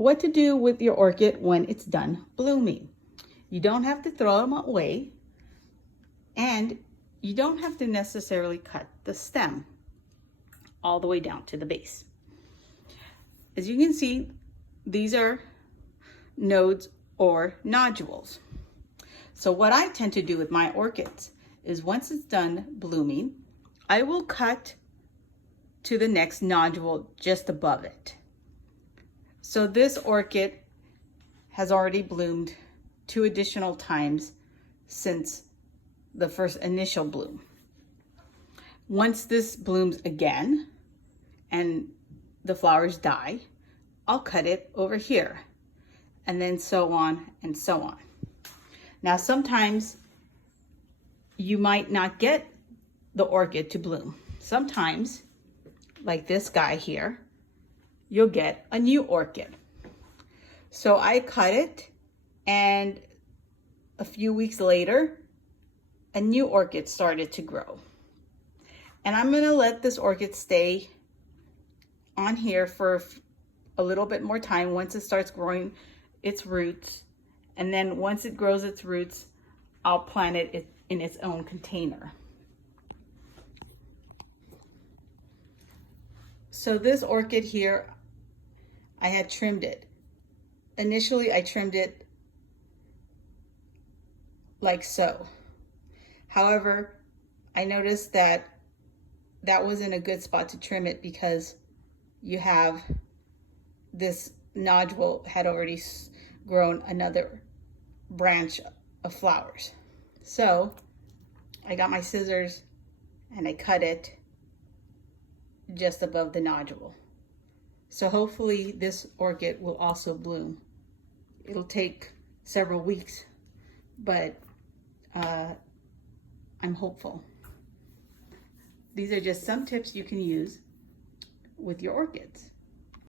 what to do with your orchid when it's done blooming. You don't have to throw them away, and you don't have to necessarily cut the stem all the way down to the base. As you can see, these are nodes or nodules. So what I tend to do with my orchids is once it's done blooming, I will cut to the next nodule just above it. So this orchid has already bloomed 2 additional times since the first initial bloom. Once this blooms again and the flowers die, I'll cut it over here, and then so on and so on. Now sometimes you might not get the orchid to bloom. Sometimes, like this guy here, you'll get a new orchid. So I cut it, and a few weeks later, a new orchid started to grow. And I'm gonna let this orchid stay on here for a little bit more time once it starts growing its roots. And then once it grows its roots, I'll plant it in its own container. So this orchid here, I had trimmed it. Initially, I trimmed it like so. However, I noticed that that wasn't a good spot to trim it because you have this nodule had already grown another branch of flowers. So I got my scissors and I cut it just above the nodule. So hopefully this orchid will also bloom. It'll take several weeks, but I'm hopeful. These are just some tips you can use with your orchids.